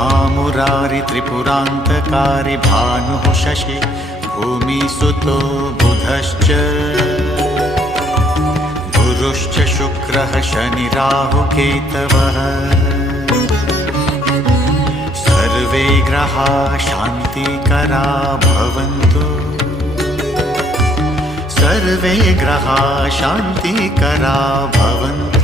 महामुरारि त्रिपुरान्तकारि भानुः शशि भूमिसुतो बुधश्च गुरुश्च शुक्रः शनिराहुकेतवः सर्वे ग्रहाः शान्तिकरा भवन्तु सर्वे ग्रहाः शान्तिकरा भवन्तु।